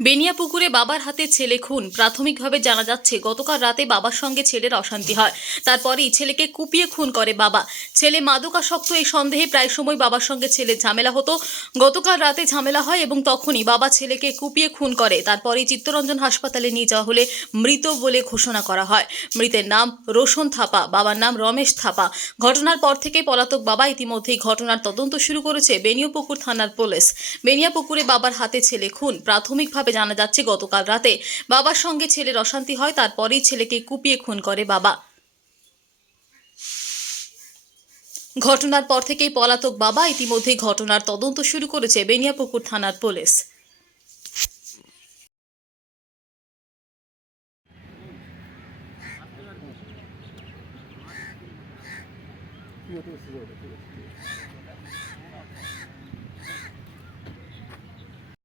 বেনিয়াপুকুরে বাবার হাতে ছেলে খুন। প্রাথমিকভাবে জানা যাচ্ছে, গতকাল রাতে বাবার সঙ্গে ছেলের অশান্তি হয়। তারপরেই ছেলেকে কুপিয়ে খুন করে বাবা। ছেলে মাদকাসক্ত এই সন্দেহে প্রায় সময় বাবার সঙ্গে ছেলে ঝামেলা হতো। গতকাল রাতে ঝামেলা হয় এবং তখনই বাবা ছেলেকে কুপিয়ে খুন করে। তারপরেই চিত্তরঞ্জন হাসপাতালে নিয়ে যাওয়া হলে মৃত বলে ঘোষণা করা হয়। মৃতের নাম রোশন থাপা, বাবার নাম রমেশ থাপা। ঘটনার পর থেকে পলাতক বাবা ইতিমধ্যেই ঘটনার তদন্ত শুরু করেছে বেনিয়াপুকুর থানার পুলিশ। বেনিয়াপুকুরে বাবার হাতে ছেলে খুন। প্রাথমিকভাবে জানা যাচ্ছে গতকাল রাতে বাবার সঙ্গে ছেলের অশান্তি হয়, তারপরেই ছেলেকে কুপিয়ে খুন করে বাবা। ঘটনার পর থেকেই পলাতক বাবা ইতিমধ্যেই ঘটনার তদন্ত শুরু করেছে বেনিয়াপুকুর থানার পুলিশ।